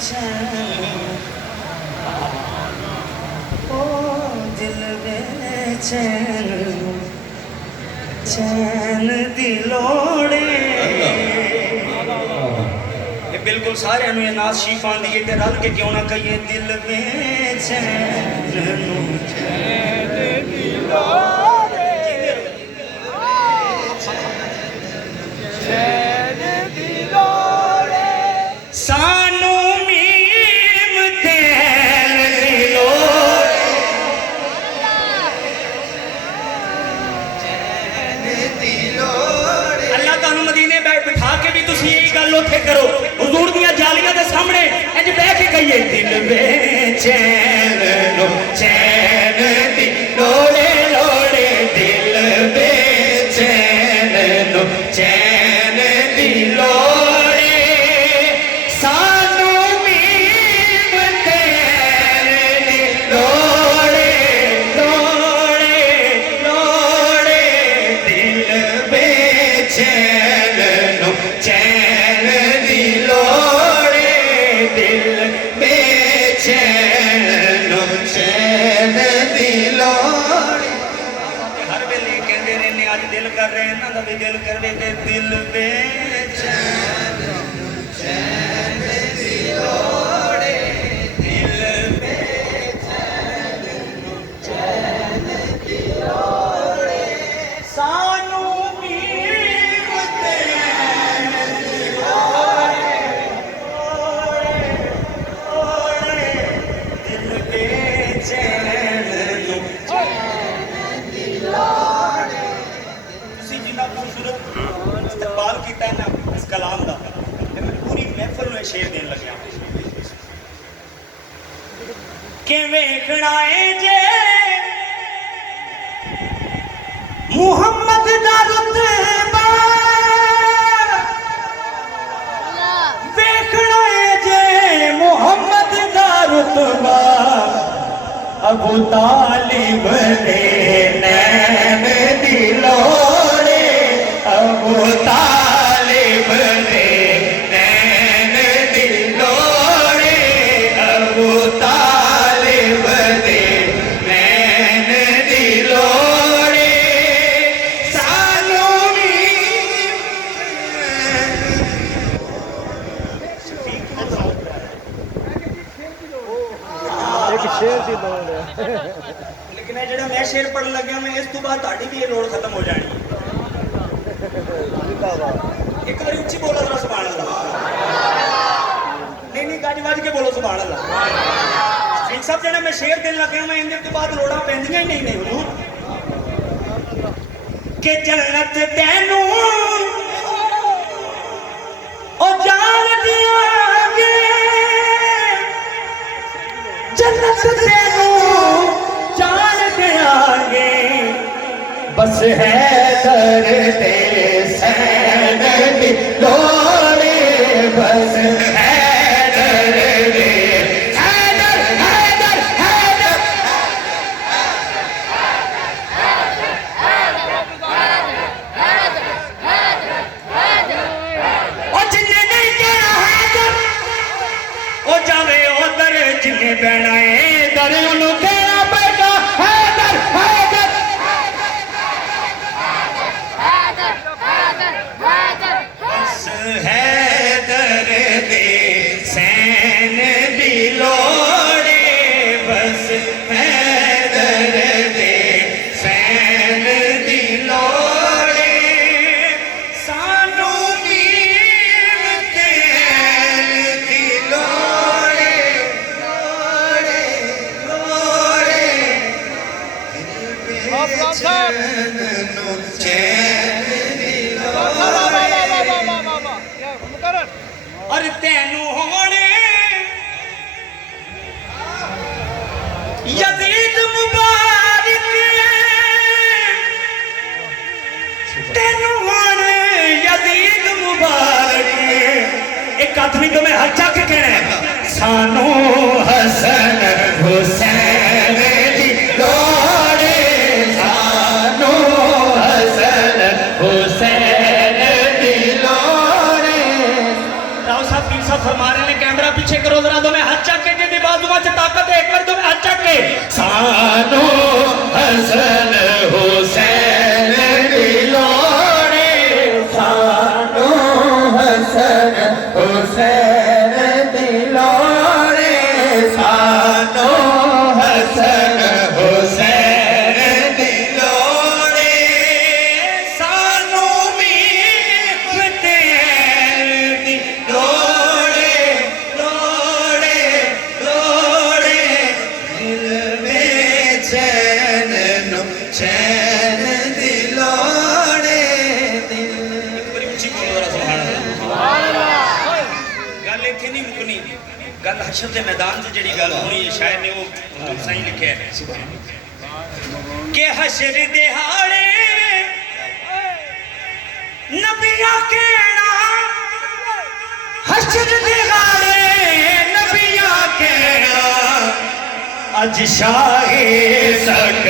चैन ओ दिल बेचैन चैन दी लोड़े बिल्कुल सारे ये नाथ शीफ आंदी है ते रल के क्यों ना कहिए दिल बेचैन चैन दी लोड़े चैन दी लोड़े सानू मीम तेल दी लोड़े चैन दी लोड़े अल्लाह तानू मदीने बिठा के भी तुसी यही गल उथे करो हुजूर दियां जालियां दे सामने इंज बैठ के कहिए दिल बेचैन नो चैन दी लोड़े लोड़े दिल बेचैन नो चैन दी लोड़े सानू मीम तेल दी लोड़े लोड़े लोड़े दिल बेचैन नो चैन दी लोड़े दिल बेचैन नो चैन दी लोड़े हर वेले कहते रहने अज दिल कर रहे हैं ना भी दिल करवे ते दिल बेचैन चैन दी लोड़े दिल बेचैन चैन दी लोड़े सानू मीम तेल दी लोड़े लोड़े दिल बेचैन चैन दी लोड़े तुसी जिन्ना खूबसूरत इस्तकबाल कीता है ना इस कलाम दा ते मैं पूरी महफिल में शेर देन लग्या कि वेखना है जे मुहम्मद दा रुतबा वेखना है जे मुहम्मद दा रुतबा अबू तालिब दे नैन दी लोड़े अबू तालिब दे नैन दी लोड़े अबू तालिब दे नैन दी लोड़े सानू एक शेर दी लोड़ है लेकिन ये जो मैं शेर पढ़न लग्या मैं इस तो बाद ताड़ी भी ये लोड़ खत्म हो जानी एक बार उच्ची बोलो जरा सुभान अल्लाह नहीं नहीं गज वज के बोलो सुभान अल्लाह एक सब जने मैं शेर देन लग्या मैं इनके तो बाद लोड़ा पैंदियां ही नहीं हुजूर के जन्नत तैनू ओ जान दियांगे जन्नत तैनू जान देंगे बस है दर्द सैन दी लोड़े बस है दर्द हैदर हैदर हैदर ओ जिन्ने नहीं कहना हैदर ओ जावे उधर जिन्ने बहना है इधर उन्होंने कहना पड़ेगा हैदर हैदर बस हैदर दे सैन दी लोड़े बस हैदर दे सैन दी लोड़े सानू मीम तेल दी लोड़े लोड़े लोड़े चैन नो चैन दी लोड़े और तैनू होने यजीद मुबारक तैनू होने यजीद मुबारक एक आदमी तो मैं हर चक कहना है सानू हसन हुसैन दी लोड़े सानू हसन हुसैन दी लोड़े राव साहब पीर साहब फरमा रहे हैं कैमरा पीछे करो जरा दो मैं हाथ चक के जिंदी बाजुआ च ताकत है एक बार दो मैं हाथ चक के सानो हसन हुसैन दिलोड़े सानो हसन हुसैन दिलोड़े सानो हसन हुसैन दिलोड़े सानू मीते लोड़े लोड़े लोड़े दिल में चैन नु चैन दिलोड़े दिल बड़ी ऊंची बोलो जरा सुभान अल्लाह गल इत्थे नहीं मुकनी गल हशर दे मैदान से जेड़ी गल होनी है शायद ने वो हुजूर साईं लिखे है कि हशर दिहाड़े नबिया केड़ा हशर दिहाड़े नबिया केड़ा अज शाहे सक